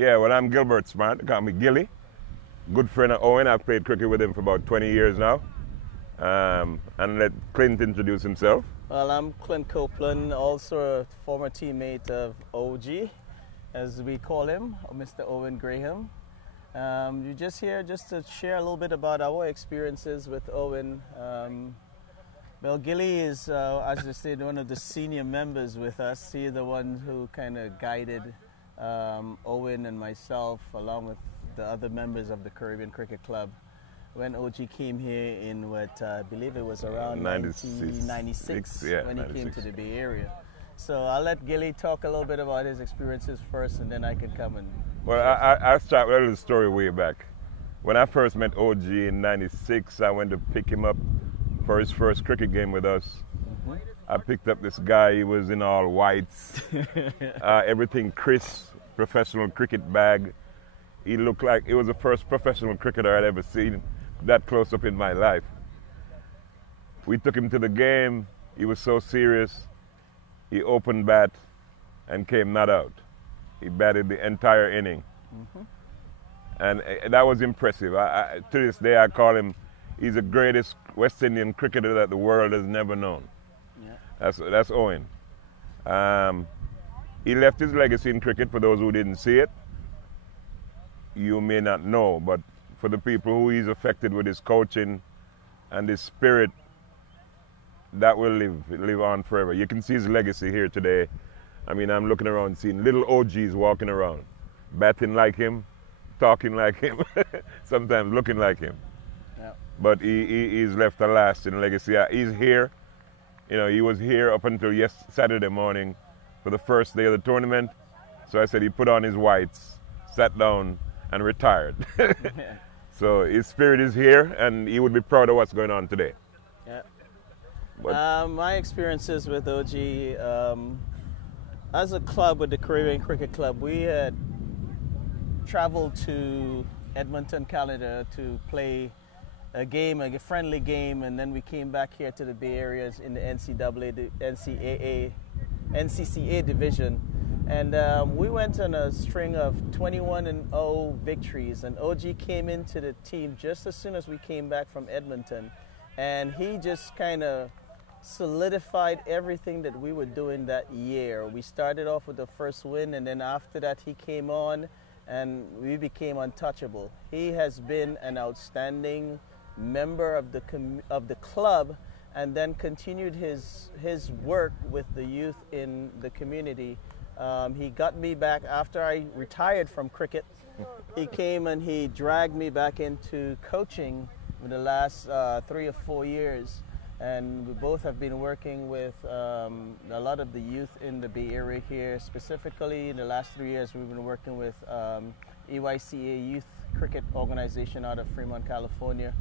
Yeah, well, I'm Gilbert Smart. They call me Gilly. Good friend of Owen. I've played cricket with him for about 20 years now. And let Clint introduce himself. Well, I'm Clint Copeland, also a former teammate of OG, as we call him, Mr. Owen Graham. You're just here just to share a little bit about our experiences with Owen. Well, Gilly is, as I said, one of the senior members with us. He's the one who kind of guided Owen and myself, along with the other members of the Caribbean Cricket Club, when OG came here in what I believe it was around 1996 when he came to the Bay Area. So I'll let Gilly talk a little bit about his experiences first, and then I can come and... Well, I'll start with a little story way back. When I first met OG in 96, I went to pick him up for his first cricket game with us. Mm-hmm. I picked up this guy. He was in all whites, everything crisp, professional cricket bag. He looked like he was the first professional cricketer I'd ever seen that close up in my life. We took him to the game. He was so serious. He opened bat and came not out. He batted the entire inning. Mm-hmm. And that was impressive. To this day, I call him, he's the greatest West Indian cricketer that the world has never known. Yeah. That's Owen. He left his legacy in cricket. For those who didn't see it, you may not know, but for the people who he's affected with his coaching and his spirit, that will live on forever. You can see his legacy here today. I mean, I'm looking around seeing little OGs walking around, batting like him, talking like him, sometimes looking like him. Yeah. But he's left a lasting legacy. He's here. You know, he was here up until Saturday morning for the first day of the tournament. So I said he put on his whites, sat down, and retired. So his spirit is here, and he would be proud of what's going on today. Yeah. My experiences with OG, as a club with the Caribbean Cricket Club, we had traveled to Edmonton, Canada to play a game, a friendly game, and then we came back here to the Bay Area in the NCCA division. And we went on a string of 21-0 victories, and OG came into the team just as soon as we came back from Edmonton, and he just kind of solidified everything that we were doing that year. We started off with the first win, and then after that he came on, and we became untouchable. He has been an outstanding member of the club, and then continued his work with the youth in the community. He got me back after I retired from cricket. He came and he dragged me back into coaching for the last 3 or 4 years. And we both have been working with a lot of the youth in the Bay Area here. Specifically, in the last 3 years, we've been working with EYCA Youth Cricket Organization out of Fremont, California,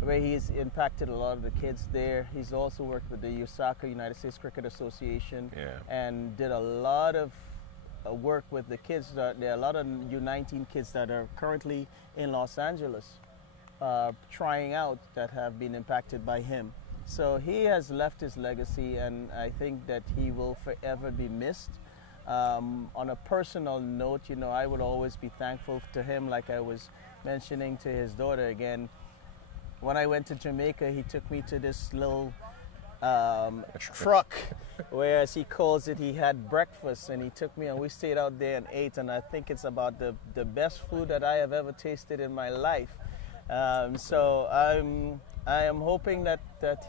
where he's impacted a lot of the kids there. He's also worked with the USACA, United States Cricket Association, and did a lot of work with the kids. There are a lot of U19 kids that are currently in Los Angeles trying out that have been impacted by him. So he has left his legacy, and I think that he will forever be missed. On a personal note, you know, I would always be thankful to him, like I was mentioning to his daughter again. When I went to Jamaica, he took me to this little truck where, as he calls it, he had breakfast, and he took me and we stayed out there and ate, and I think it's about the best food that I have ever tasted in my life. So I am hoping that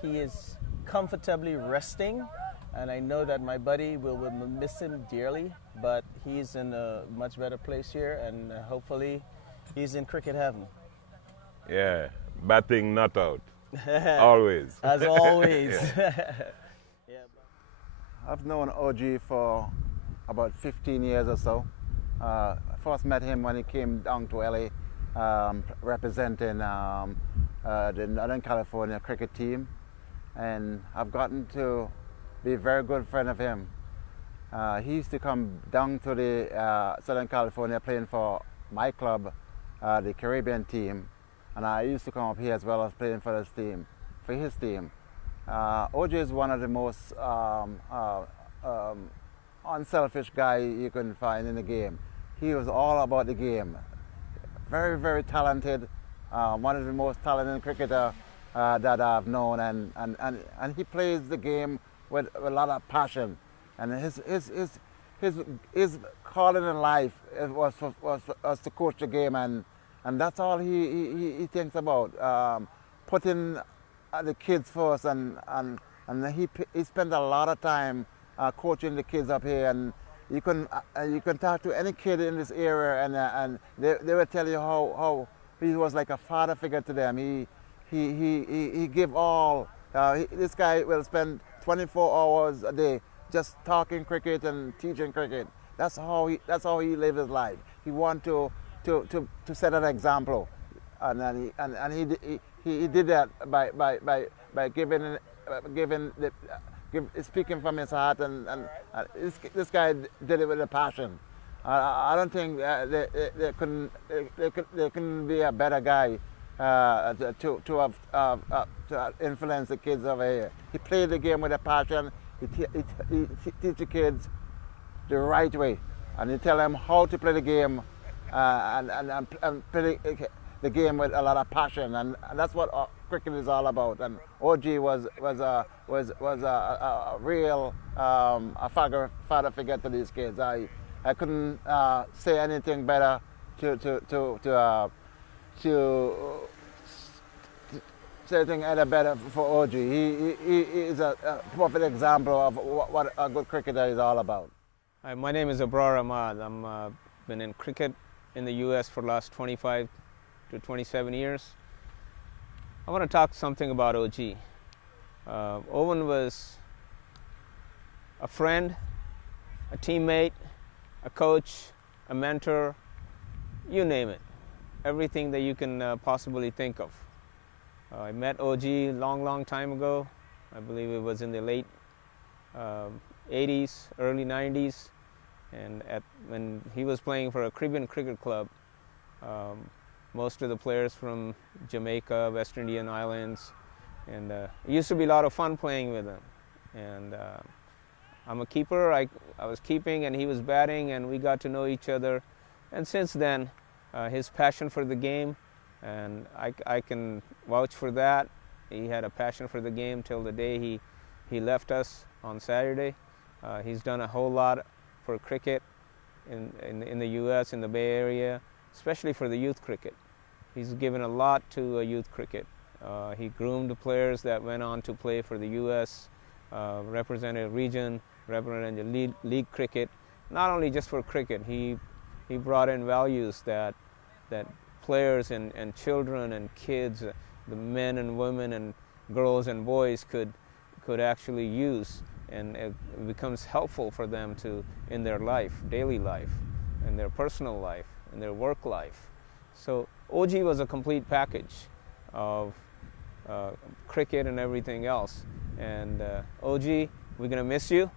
he is comfortably resting, and I know that my buddy will miss him dearly, but he's in a much better place here, and hopefully he's in cricket heaven. Yeah, batting not out. Always. As always. Yeah. I've known OG for about 15 years or so. I first met him when he came down to LA representing the Northern California cricket team, and I've gotten to be a very good friend of him. He used to come down to the Southern California playing for my club, the Caribbean team, and I used to come up here as well as playing for his team. OJ is one of the most unselfish guy you can find in the game. he was all about the game. Very, very talented, one of the most talented cricketer that I've known, and he plays the game with a lot of passion. And his calling in life was to coach the game, and that's all he thinks about, putting the kids first, and he spends a lot of time coaching the kids up here, and you can talk to any kid in this area, and they will tell you how he was like a father figure to them. He give all. This guy will spend 24 hours a day just talking cricket and teaching cricket. That's how he lived his life. He want to set an example, and he did that by speaking from his heart, and this guy did it with a passion. I don't think there couldn't be a better guy to influence the kids over here. He played the game with a passion. He teach the kids the right way, and he tell them how to play the game, and play the game with a lot of passion, and that's what cricket is all about. And OG was a real father figure to these kids. I couldn't say anything better to say anything either better for OG. He is a perfect example of what a good cricketer is all about. Hi, my name is Abrar Ahmad. I'm been in cricket in the U.S. for the last 25 to 27 years. I want to talk something about OG. Owen was a friend, a teammate, a coach, a mentor, you name it. Everything that you can possibly think of. I met OG long time ago. I believe it was in the late 80s, early 90s, and when he was playing for a Caribbean cricket club. Most of the players from Jamaica, West Indian Islands, and it used to be a lot of fun playing with him. And I'm a keeper. I was keeping and he was batting, and we got to know each other. And since then, his passion for the game, and I can vouch for that. He had a passion for the game till the day he left us on Saturday. He's done a whole lot for cricket in the U.S., in the Bay Area, especially for the youth cricket. He's given a lot to youth cricket. He groomed the players that went on to play for the U.S., represented a region, represented league cricket, not only just for cricket. He brought in values that players and children and kids, the men and women and girls and boys could actually use, and it becomes helpful for them in their life, daily life, in their personal life, in their work life. So OG was a complete package of cricket and everything else. And OG, we're gonna miss you.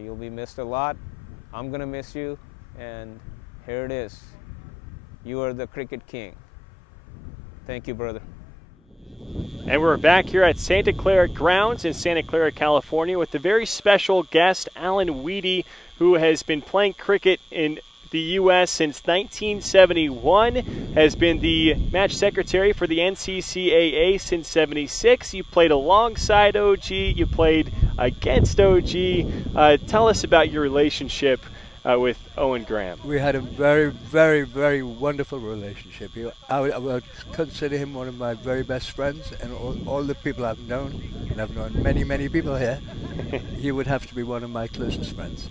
You'll be missed a lot. I'm gonna miss you. And here it is. You are the cricket king. Thank you, brother. And we're back here at Santa Clara Grounds in Santa Clara, California, with a very special guest, Alan Weedy, who has been playing cricket in the U.S. since 1971, has been the match secretary for the NCCAA since '76. You played alongside OG, you played against OG. Tell us about your relationship with Owen Graham. We had a very, very, very wonderful relationship. I would consider him one of my very best friends, and all the people I've known, and I've known many, many people here, he would have to be one of my closest friends.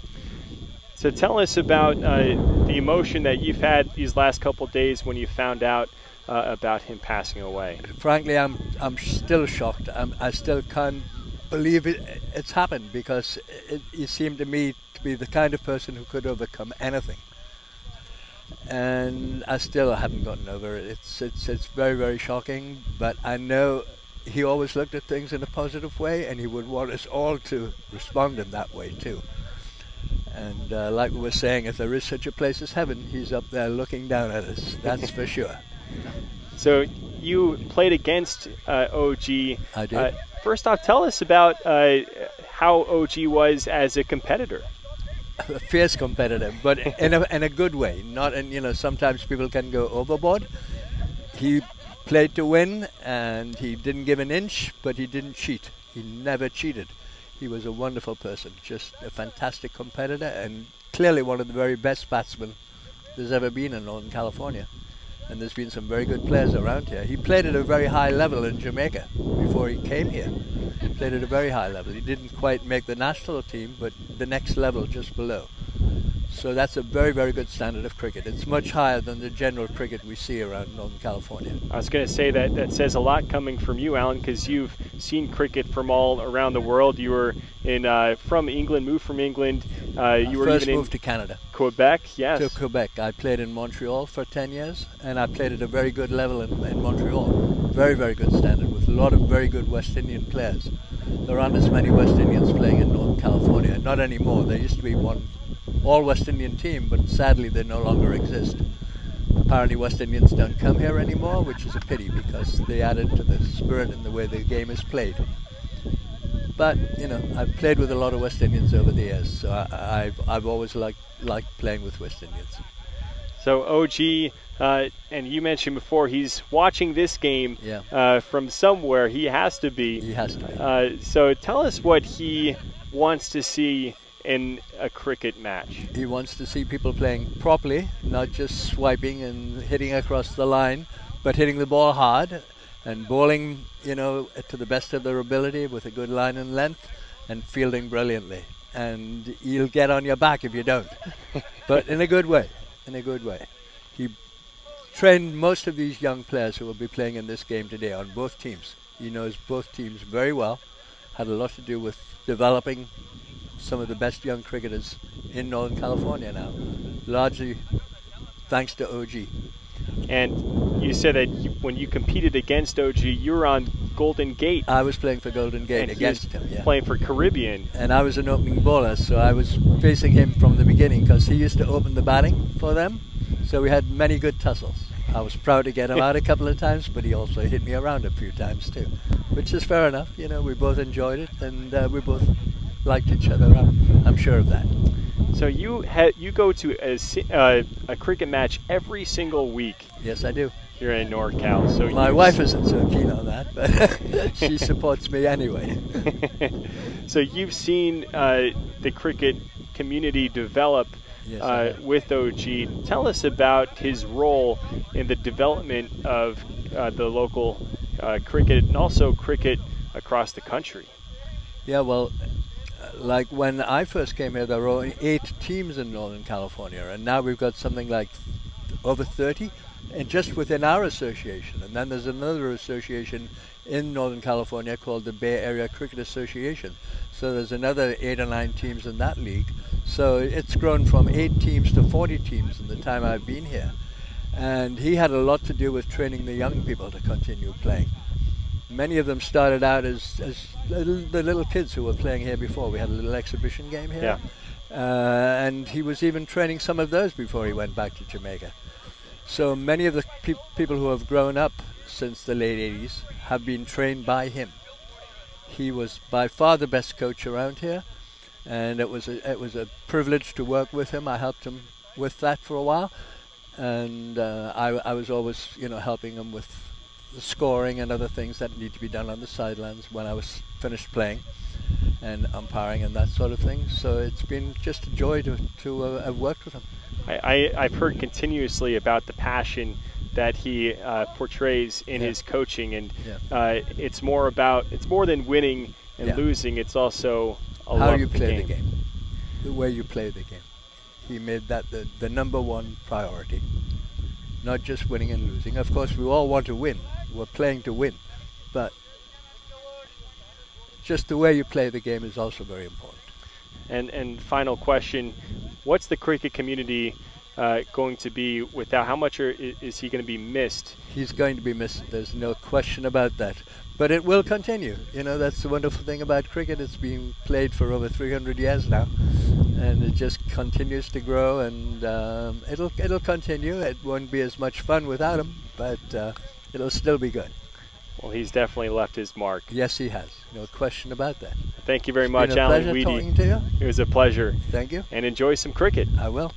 So tell us about the emotion that you've had these last couple of days when you found out about him passing away. Frankly, I'm still shocked. I still can't believe it's happened, because he seemed to me to be the kind of person who could overcome anything. And I still haven't gotten over it. It's very, very shocking, but I know he always looked at things in a positive way, and he would want us all to respond in that way too. And like we were saying, if there is such a place as heaven, he's up there looking down at us, that's for sure. So you played against OG. I did. First off, tell us about how OG was as a competitor. a fierce competitor, but in a good way. Not in, you know, sometimes people can go overboard. He played to win, and he didn't give an inch, but he didn't cheat. He never cheated. He was a wonderful person, just a fantastic competitor, and clearly one of the very best batsmen there's ever been in Northern California. And there's been some very good players around here. He played at a very high level in Jamaica before he came here. He played at a very high level. He didn't quite make the national team, but the next level just below. So that's a very, very good standard of cricket. It's much higher than the general cricket we see around Northern California. I was going to say that says a lot coming from you, Alan, because you've seen cricket from all around the world. You were from England, moved from England. You were first even moved to Canada. Quebec, yes. To Quebec. I played in Montreal for 10 years, and I played at a very good level in Montreal. Very, very good standard, with a lot of very good West Indian players. There aren't as many West Indians playing in Northern California. Not anymore. There used to be one all West Indian team, but sadly they no longer exist. Apparently West Indians don't come here anymore, which is a pity because they added to the spirit and the way the game is played. But, you know, I've played with a lot of West Indians over the years, so I've always liked playing with West Indians. So OG, and you mentioned before, he's watching this game from somewhere. He has to be. He has to be. So tell us what he wants to see in a cricket match. He wants to see people playing properly, not just swiping and hitting across the line, but hitting the ball hard and bowling, you know, to the best of their ability with a good line and length, and fielding brilliantly. And he'll get on your back if you don't, but in a good way. In a good way. He trained most of these young players who will be playing in this game today on both teams. He knows both teams very well. Had a lot to do with developing some of the best young cricketers in Northern California now, largely thanks to OG. And you said that when you competed against OG, you were on Golden Gate. I was playing for Golden Gate and against him, yeah. Playing for Caribbean. And I was an opening bowler, so I was facing him from the beginning because he used to open the batting for them. So we had many good tussles. I was proud to get him out a couple of times, but he also hit me around a few times too, which is fair enough. You know, we both enjoyed it, and we both liked each other. I'm sure of that. So you go to a cricket match every single week. Yes, I do. Here in NorCal. So my wife isn't so keen on that, but she supports me anyway. So you've seen the cricket community develop with OG. Tell us about his role in the development of the local cricket and also cricket across the country. Yeah, well, like when I first came here, there were only 8 teams in Northern California, and now we've got something like over 30, and just within our association. And then there's another association in Northern California called the Bay Area Cricket Association. So there's another 8 or 9 teams in that league. So it's grown from 8 teams to 40 teams in the time I've been here. And he had a lot to do with training the young people to continue playing. Many of them started out as the little kids who were playing here before. We had a little exhibition game here. Yeah. And he was even training some of those before he went back to Jamaica. So many of the people who have grown up since the late 80s have been trained by him. He was by far the best coach around here, and it was a privilege to work with him. I helped him with that for a while, and I was always, you know, helping him with the scoring and other things that need to be done on the sidelines when I was finished playing, and umpiring and that sort of thing. So it's been just a joy to have worked with him. I've heard continuously about the passion that he portrays in his coaching, and it's more than winning and losing. It's also how you play the game, the way you play the game. He made that the number one priority, not just winning and losing. Of course, we all want to win. We're playing to win, but just the way you play the game is also very important. And final question, what's the cricket community going to be without? How much is he going to be missed? He's going to be missed. There's no question about that. But it will continue. You know, that's the wonderful thing about cricket. It's been played for over 300 years now, and it just continues to grow. And it'll continue. It won't be as much fun without him, but it'll still be good. Well, he's definitely left his mark. Yes, he has. No question about that. Thank you very It's much, been a Alan pleasure Weedy. talking to you. It was a pleasure. Thank you. And enjoy some cricket. I will.